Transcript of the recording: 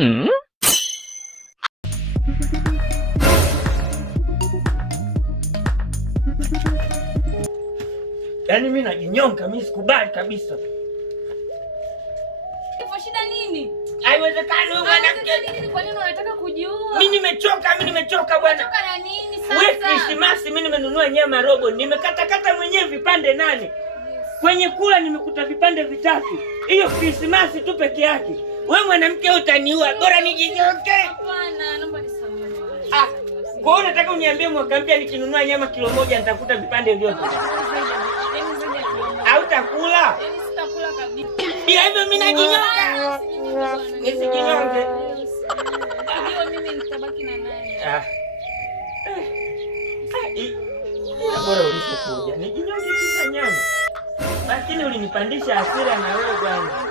Yaani mimi najinyonga, mimi sikubali kabisa. Shida nini? Haiwezekani wewe mwanamke. Nini? Kwa nini unataka kujiua? Mimi nimechoka bwana. Umechoka na nini sasa? Wewe Krismasi mimi nimenunua nyama robo, nimekata mwenyewe vipande 8. Yes. Kwenye kula nimekuta vipande 3. Hiyo Krismasi tu peke yake. Wewe mwanamke utaniua, bora nijinyonge. Hapana, naomba nisamehe. Kwa hiyo unataka uniambie mwaka mpya nikinunua nyama kilo 1 nitakuta vipande vyote? Hautakula? Yaani sitakula kabisa. Bila hivyo mimi najinyonga. Nisijinyonge. Ndio mimi nitabaki na nani? Bora ulipokuja. Nijinyonge kisa nyama. Lakini ulinipandisha hasira na wewe bwana.